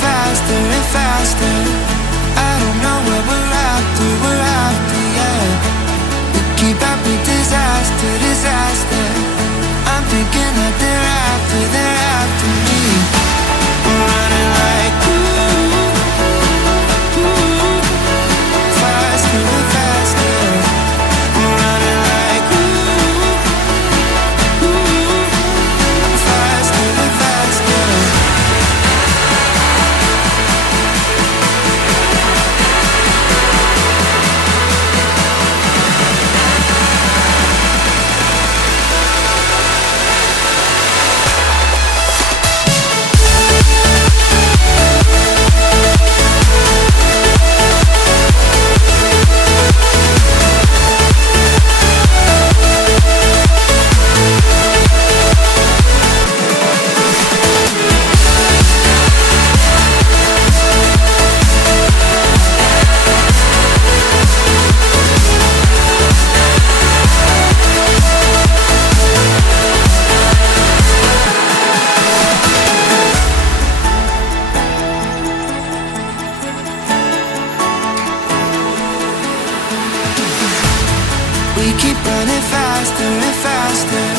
faster and faster. I don't know what we're after, yeah. We keep up with disaster, disaster. I'm thinking that they're after me. We're running like faster and faster. We're running like faster and faster. We keep running faster and faster.